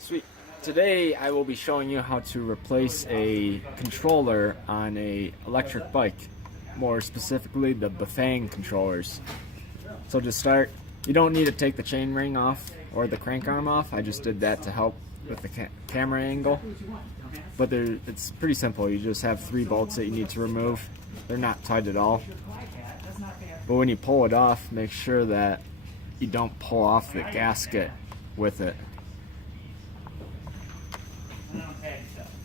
Sweet. Today I will be showing you how to replace a controller on a electric bike, more specifically the Bafang controllers. So to start, you don't need to take the chain ring off or the crank arm off. I just did that to help with the camera angle. But it's pretty simple. You just have 3 bolts that you need to remove. They're not tight at all. But when you pull it off, make sure that you don't pull off the gasket with it.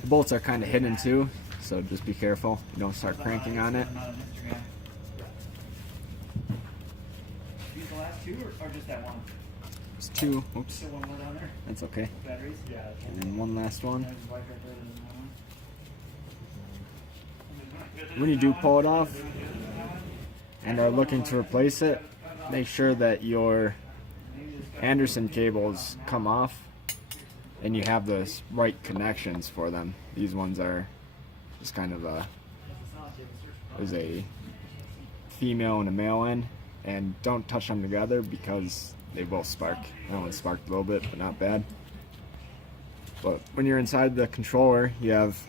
The bolts are kind of hidden too, so just be careful. You don't start cranking on it. Use the last 2 or just that one? It's 2. Oops. Still one more down there? That's okay. Batteries? Yeah. And then one last one. When you do pull it off and are looking to replace it, make sure that your Anderson cables come off and you have the right connections for them. These ones are just kind of there's a female and a male end, and don't touch them together because they will spark. That one sparked a little bit, but not bad. But when you're inside the controller, you have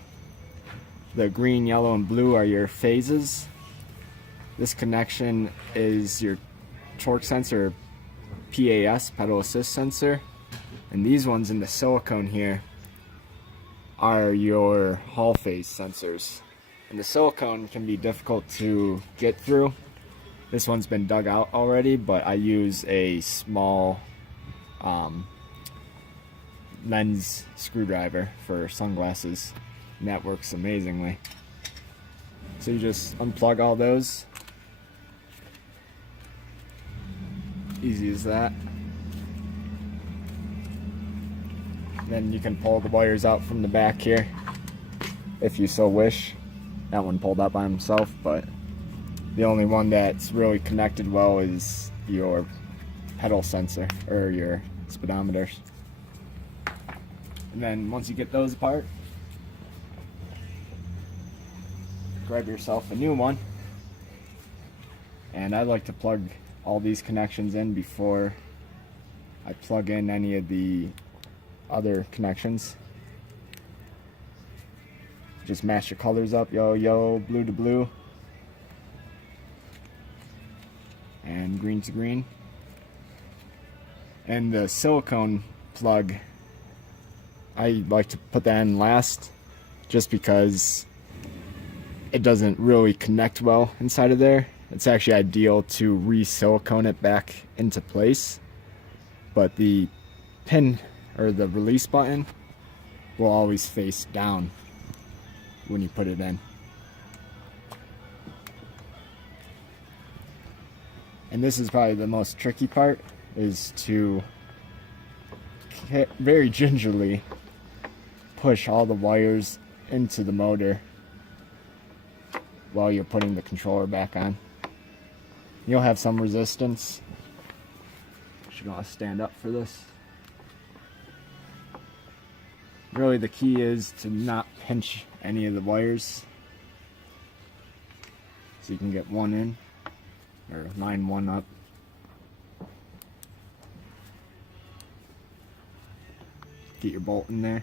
the green, yellow, and blue are your phases. This connection is your torque sensor, PAS, pedal assist sensor. And these ones in the silicone here are your Hall phase sensors. And the silicone can be difficult to get through. This one's been dug out already, but I use a small lens screwdriver for sunglasses, and that works amazingly. So you just unplug all those. Easy as that. Then you can pull the wires out from the back here if you so wish. That one pulled up by himself, but the only one that's really connected well is your pedal sensor or your speedometers. And then once you get those apart, grab yourself a new one. And I like to plug all these connections in before I plug in any of the other connections. Just match your colors up, yellow, blue to blue, and green to green. And the silicone plug, I like to put that in last just because it doesn't really connect well inside of there. It's actually ideal to re-silicone it back into place, but the pin or the release button will always face down when you put it in. And this is probably the most tricky part, is to very gingerly push all the wires into the motor while you're putting the controller back on. You'll have some resistance. You're gonna stand up for this. Really, the key is to not pinch any of the wires, so you can get one in, or line one up. Get your bolt in there.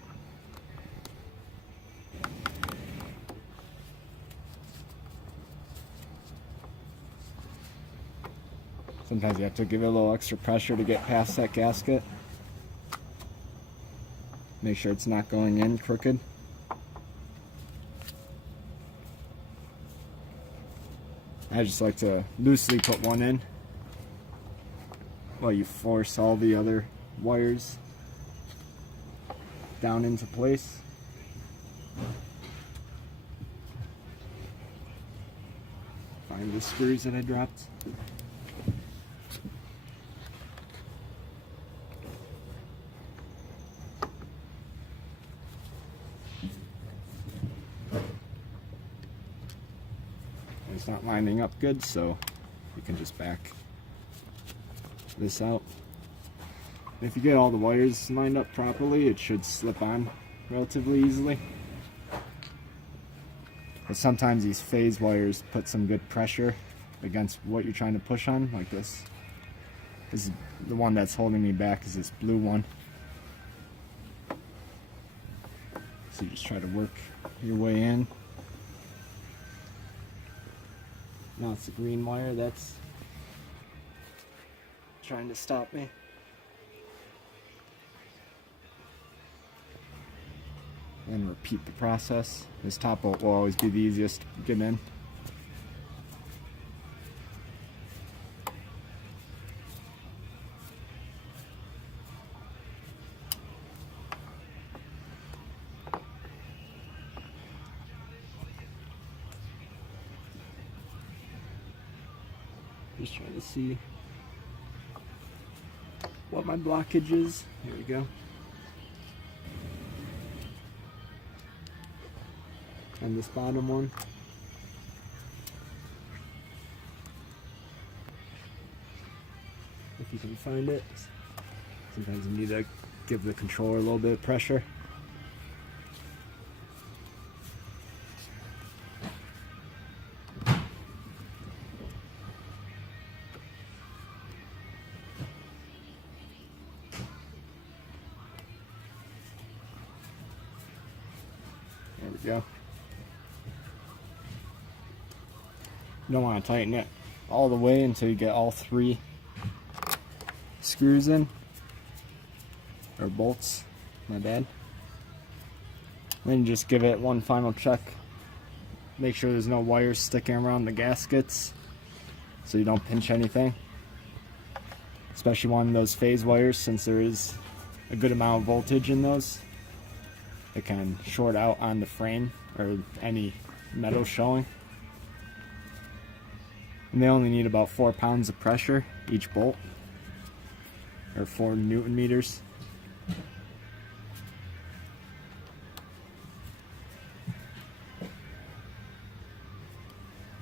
Sometimes you have to give it a little extra pressure to get past that gasket. Make sure it's not going in crooked. I just like to loosely put one in while you force all the other wires down into place. Find the screws that I dropped. It's not lining up good, so you can just back this out. If you get all the wires lined up properly, it should slip on relatively easily. But sometimes these phase wires put some good pressure against what you're trying to push on, like this. This is the one that's holding me back, is this blue one. So you just try to work your way in. Now it's the green wire that's trying to stop me. And repeat the process. This top bolt will always be the easiest to get in. Just trying to see what my blockage is. Here we go. And this bottom one. If you can find it. Sometimes you need to give the controller a little bit of pressure. There we go. You don't want to tighten it all the way until you get all 3 screws in, or bolts, my bad. Then just give it one final check. Make sure there's no wires sticking around the gaskets so you don't pinch anything. Especially one of those phase wires, since there is a good amount of voltage in those. It can short out on the frame or any metal showing. And they only need about 4 pounds of pressure each bolt, or 4 Newton meters.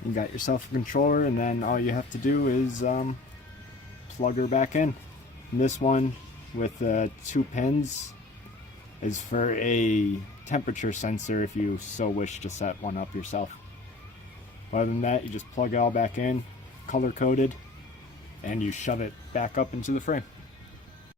You got yourself a controller, and then all you have to do is plug her back in. And this one with 2 pins is for a temperature sensor if you so wish to set one up yourself. Other than that, you just plug it all back in, color coded, and you shove it back up into the frame.